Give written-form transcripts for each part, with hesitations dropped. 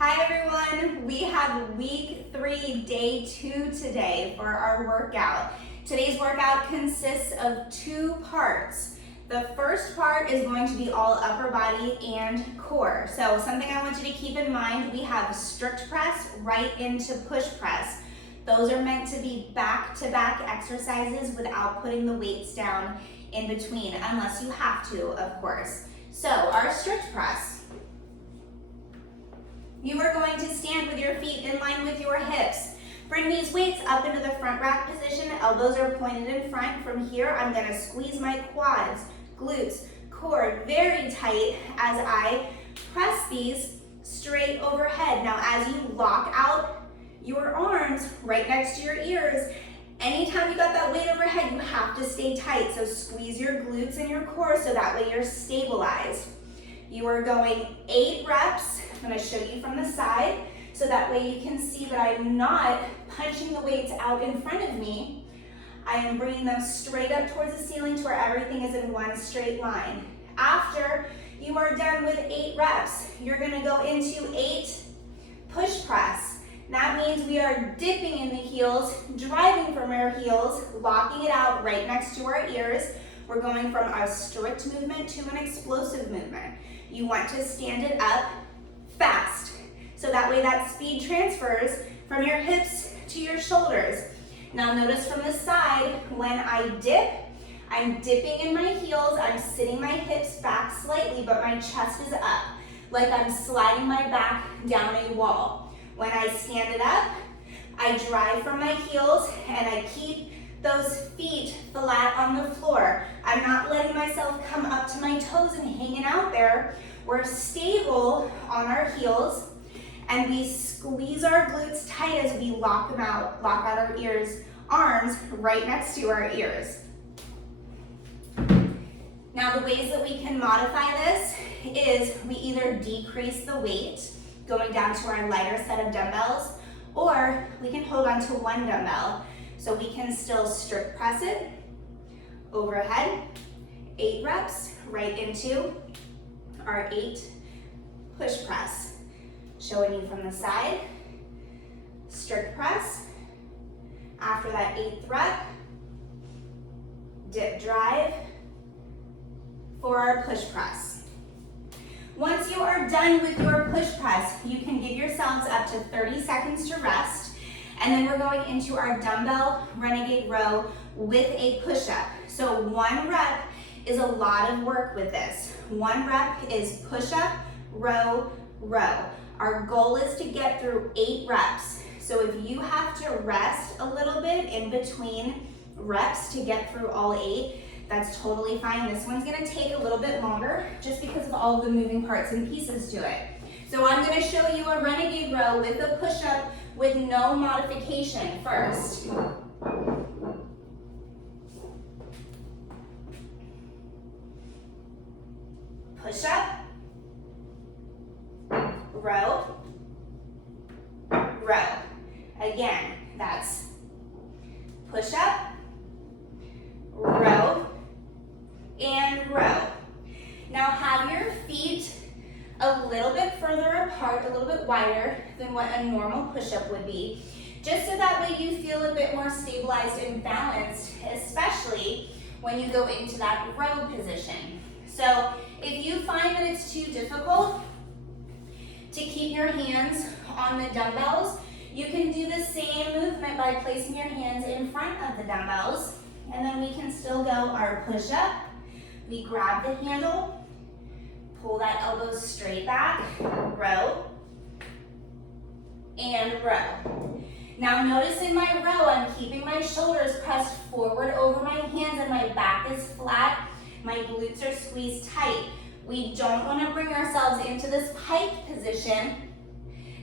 Hi everyone, we have week 3, day 2 today for our workout. Today's workout consists of 2 parts. The first part is going to be all upper body and core. So something I want you to keep in mind, we have strict press right into push press. Those are meant to be back-to-back exercises without putting the weights down in between, unless you have to, of course. So our strict press. You are going to stand with your feet in line with your hips. Bring these weights up into the front rack position. Elbows are pointed in front. From here, I'm going to squeeze my quads, glutes, core very tight as I press these straight overhead. Now, as you lock out your arms right next to your ears, anytime you got that weight overhead, you have to stay tight. So squeeze your glutes and your core so that way you're stabilized. You are going 8 reps. I'm going to show you from the side so that way you can see that I'm not punching the weights out in front of me. I am bringing them straight up towards the ceiling to where everything is in one straight line. After you are done with 8 reps, you're going to go into 8 push press. That means we are dipping in the heels, driving from our heels, locking it out right next to our ears. We're going from a strict movement to an explosive movement. You want to stand it up fast, so that way that speed transfers from your hips to your shoulders. Now notice from the side, when I dip, I'm dipping in my heels, I'm sitting my hips back slightly, but my chest is up, like I'm sliding my back down a wall. When I stand it up, I drive from my heels and I keep those feet flat on the floor. I'm not letting myself come up to my toes and hanging out there. We're stable on our heels and we squeeze our glutes tight as we lock them out, lock out our ears, arms right next to our ears. Now the ways that we can modify this is we either decrease the weight going down to our lighter set of dumbbells, or we can hold on to one dumbbell. So we can still strict press it overhead, 8 reps right into our 8 push press. Showing you from the side, strict press. After that 8th rep, dip drive for our push press. Once you are done with your push press, you can give yourselves up to 30 seconds to rest. And then we're going into our dumbbell renegade row with a push-up. So 1 rep is a lot of work with this. 1 rep is push-up, row, row. Our goal is to get through 8 reps. So if you have to rest a little bit in between reps to get through all 8, that's totally fine. This one's gonna take a little bit longer just because of all of the moving parts and pieces to it. So I'm gonna show you a renegade row with a push-up with no modification first. Push up, row, row. Again, that's push up, row, and row. Now have your feet a little bit further apart, a little bit wider than what a normal push-up would be, just so that way you feel a bit more stabilized and balanced, especially when you go into that row position. So if you find that it's too difficult to keep your hands on the dumbbells, you can do the same movement by placing your hands in front of the dumbbells, and then we can still go our push-up. We grab the handle, pull that elbow straight back, row, and row. Now notice in my row, I'm keeping my shoulders pressed forward over my hands and my back is flat. My glutes are squeezed tight. We don't want to bring ourselves into this pike position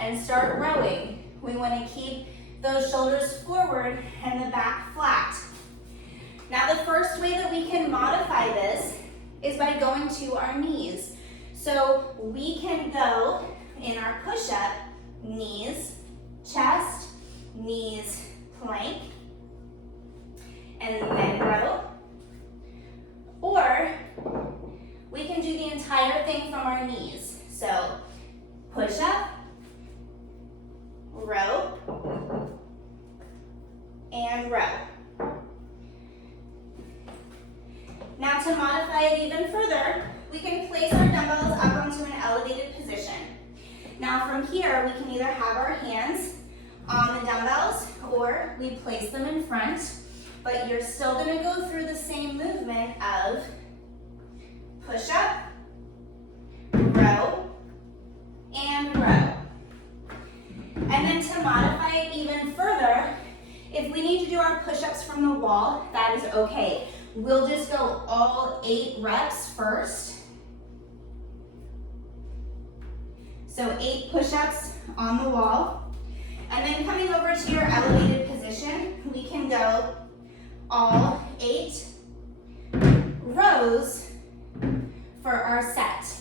and start rowing. We want to keep those shoulders forward and the back flat. Now the first way that we can modify this is by going to our knees. So we can go in our push-up, knees, chest, knees, plank, and then row. Or we can do the entire thing from our knees. So push up, Now from here, we can either have our hands on the dumbbells or we place them in front, but you're still gonna go through the same movement of push up, row, and row. And then to modify it even further, if we need to do our push-ups from the wall, that is okay. We'll just go all 8 reps first. So 8 push-ups on the wall. And then coming over to your elevated position, we can go all 8 rows for our set.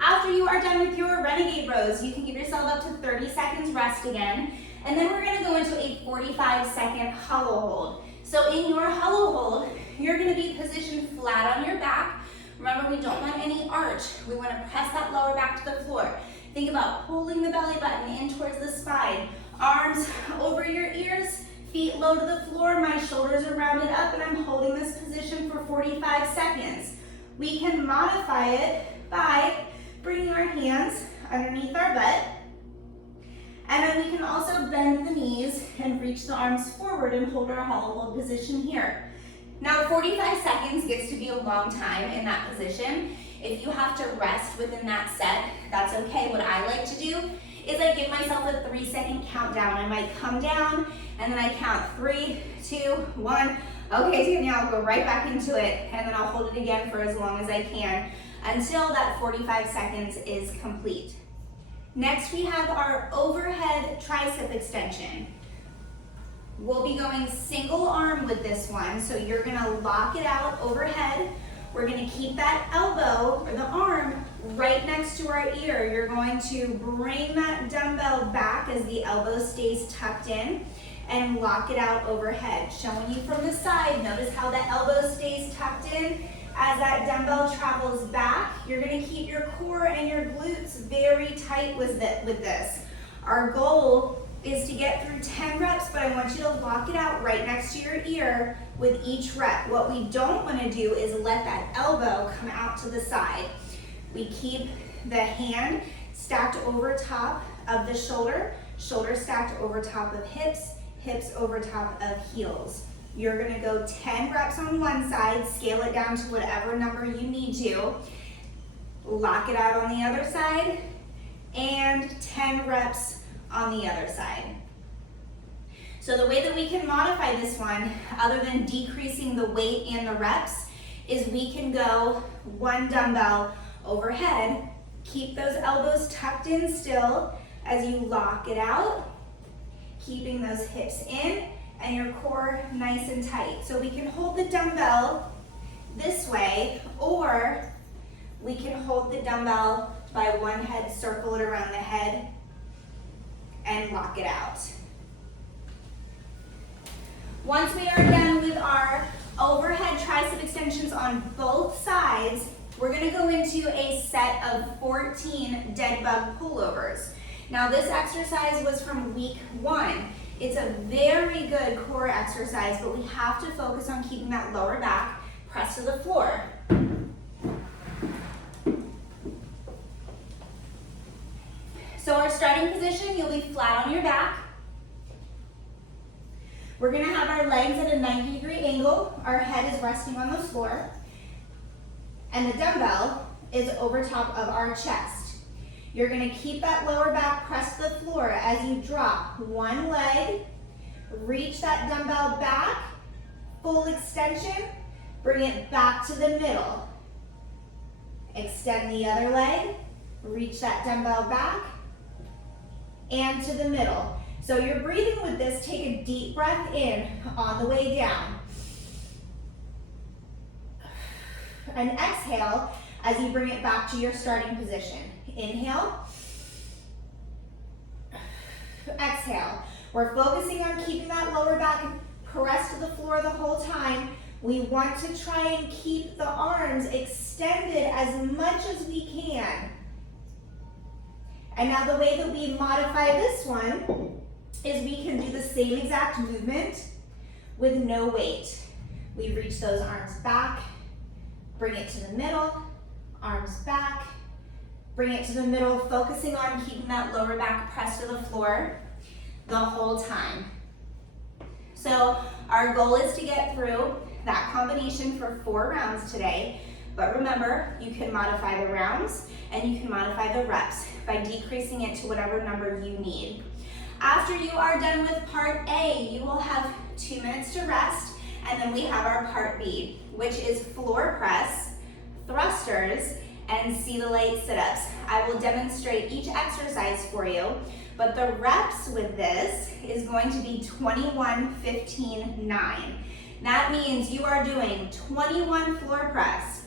After you are done with your renegade rows, you can give yourself up to 30 seconds rest again. And then we're gonna go into a 45-second hollow hold. So in your hollow hold, you're gonna be positioned flat on your back. Remember, we don't want any arch. We wanna press that lower back to the floor. Think about pulling the belly button in towards the spine. Arms over your ears, feet low to the floor. My shoulders are rounded up and I'm holding this position for 45 seconds. We can modify it by bringing our hands underneath our butt. And then we can also bend the knees and reach the arms forward and hold our hollow hold position here. Now 45 seconds gets to be a long time in that position. If you have to rest within that set, that's okay. What I like to do is I give myself a 3-second countdown. I might come down and then I count 3, 2, 1. Okay, Danielle, I'll go right back into it and then I'll hold it again for as long as I can until that 45 seconds is complete. Next, we have our overhead tricep extension. We'll be going single arm with this one, so you're gonna lock it out overhead. We're gonna keep that elbow or the arm right next to our ear. You're going to bring that dumbbell back as the elbow stays tucked in and lock it out overhead. Showing you from the side, notice how the elbow stays tucked in. As that dumbbell travels back, you're gonna keep your core and your glutes very tight with this. Our goal is to get through 10 reps, but I want you to lock it out right next to your ear with each rep. What we don't wanna do is let that elbow come out to the side. We keep the hand stacked over top of the shoulder, shoulder stacked over top of hips, hips over top of heels. You're gonna go 10 reps on one side, scale it down to whatever number you need to, lock it out on the other side, and 10 reps on the other side. So the way that we can modify this one, other than decreasing the weight and the reps, is we can go 1 dumbbell overhead, keep those elbows tucked in still as you lock it out, keeping those hips in, and your core nice and tight. So we can hold the dumbbell this way, or we can hold the dumbbell by one head, circle it around the head, and lock it out. Once we are done with our overhead tricep extensions on both sides, we're gonna go into a set of 14 dead bug pullovers. Now this exercise was from week 1. It's a very good core exercise, but we have to focus on keeping that lower back pressed to the floor. So our starting position, you'll be flat on your back. We're gonna have our legs at a 90-degree angle. Our head is resting on the floor. And the dumbbell is over top of our chest. You're gonna keep that lower back pressed to the floor as you drop one leg, reach that dumbbell back, full extension, bring it back to the middle. Extend the other leg, reach that dumbbell back, and to the middle. So you're breathing with this, take a deep breath in on the way down. And exhale as you bring it back to your starting position. Inhale, exhale. We're focusing on keeping that lower back pressed to the floor the whole time. We want to try and keep the arms extended as much as we can. And now the way that we modify this one is we can do the same exact movement with no weight. We reach those arms back, bring it to the middle, arms back, Bring it to the middle, focusing on keeping that lower back pressed to the floor the whole time. So our goal is to get through that combination for 4 rounds today. But remember, you can modify the rounds and you can modify the reps by decreasing it to whatever number you need. After you are done with part A, you will have 2 minutes to rest, and then we have our part B, which is floor press, thrusters, and see the light sit-ups. I will demonstrate each exercise for you, but the reps with this is going to be 21, 15, 9. That means you are doing 21 floor press,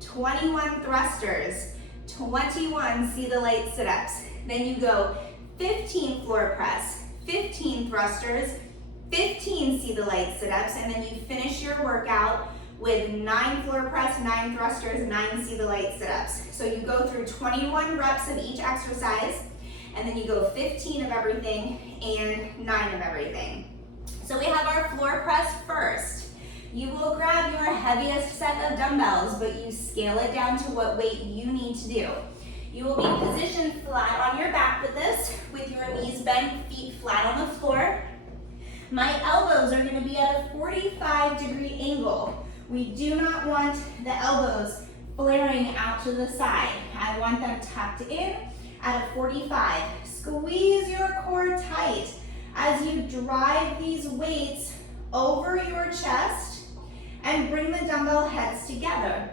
21 thrusters, 21 see the light sit-ups. Then you go 15 floor press, 15 thrusters, 15 see the light sit-ups, and then you finish your workout with 9 floor press, 9 thrusters, 9 see the light sit-ups. So you go through 21 reps of each exercise, and then you go 15 of everything and 9 of everything. So we have our floor press first. You will grab your heaviest set of dumbbells, but you scale it down to what weight you need to do. You will be positioned flat on your back with this, with your knees bent, feet flat on the floor. My elbows are going to be at a 45-degree angle. We do not want the elbows flaring out to the side. I want them tucked in at a 45. Squeeze your core tight as you drive these weights over your chest and bring the dumbbell heads together.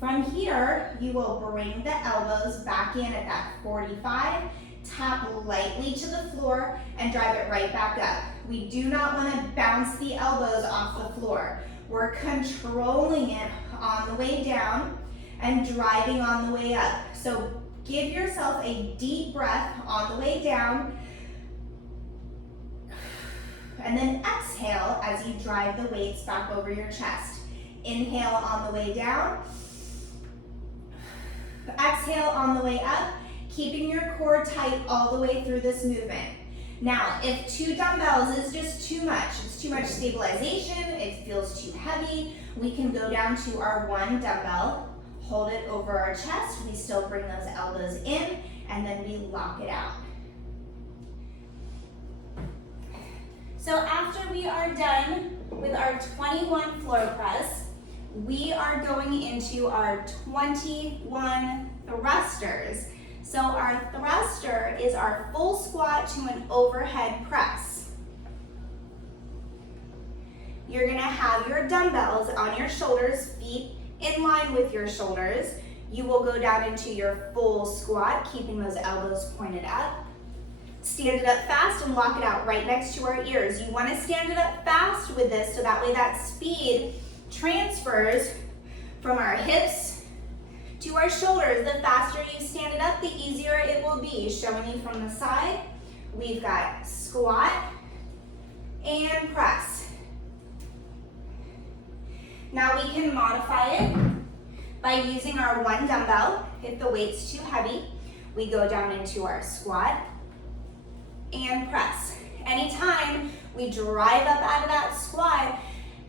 From here, you will bring the elbows back in at that 45, tap lightly to the floor, and drive it right back up. We do not want to bounce the elbows off the floor. We're controlling it on the way down and driving on the way up. So give yourself a deep breath on the way down, and then exhale as you drive the weights back over your chest. Inhale on the way down. Exhale on the way up, keeping your core tight all the way through this movement. Now, if 2 dumbbells is just too much, it's too much stabilization, it feels too heavy, we can go down to our 1 dumbbell, hold it over our chest, we still bring those elbows in, and then we lock it out. So after we are done with our 21 floor press, we are going into our 21 thrusters. So our thruster is our full squat to an overhead press. You're gonna have your dumbbells on your shoulders, feet in line with your shoulders. You will go down into your full squat, keeping those elbows pointed up. Stand it up fast and lock it out right next to our ears. You wanna stand it up fast with this so that way that speed transfers from our hips to our shoulders. The faster you stand it up, the easier it will be. Showing you from the side, we've got squat and press. Now we can modify it by using our 1 dumbbell. If the weight's too heavy, we go down into our squat and press. Anytime we drive up out of that squat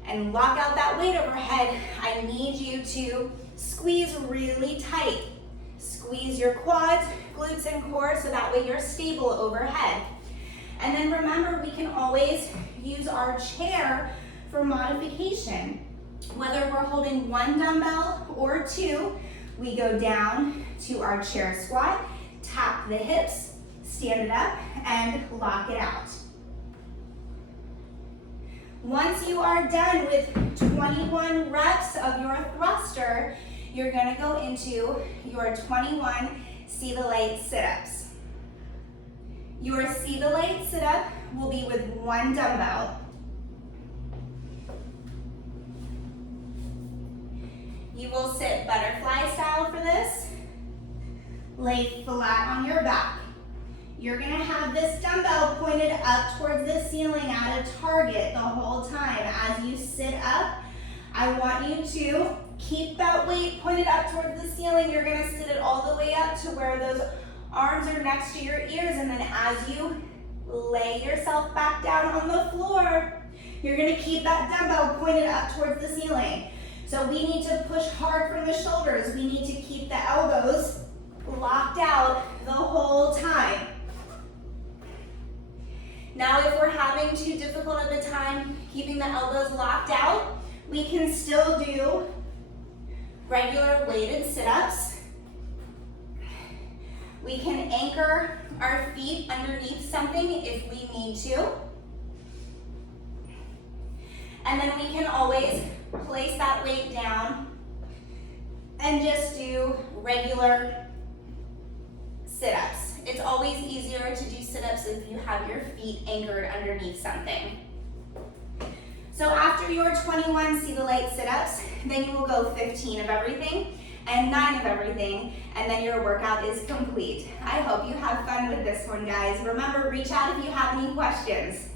and lock out that weight overhead, I need you to squeeze really tight. Squeeze your quads, glutes, and core so that way you're stable overhead. And then remember, we can always use our chair for modification. Whether we're holding 1 dumbbell or 2, we go down to our chair squat, tap the hips, stand it up, and lock it out. Once you are done with 21 reps of your thruster, you're gonna go into your 21 see the light sit-ups. Your see the light sit-up will be with 1 dumbbell. You will sit butterfly style for this. Lay flat on your back. You're gonna have this dumbbell pointed up towards the ceiling at a target the whole time. As you sit up, I want you to keep that weight pointed up towards the ceiling. You're gonna sit it all the way up to where those arms are next to your ears, and then as you lay yourself back down on the floor, you're gonna keep that dumbbell pointed up towards the ceiling. So we need to push hard from the shoulders. We need to keep the elbows locked out the whole time. Now, if we're having too difficult of a time keeping the elbows locked out, we can still do regular weighted sit-ups. We can anchor our feet underneath something if we need to. And then we can always place that weight down and just do regular sit-ups. It's always easier to do sit-ups if you have your feet anchored underneath something. So after your 21 See the Light sit-ups, then you will go 15 of everything and 9 of everything, and then your workout is complete. I hope you have fun with this one, guys. Remember, reach out if you have any questions.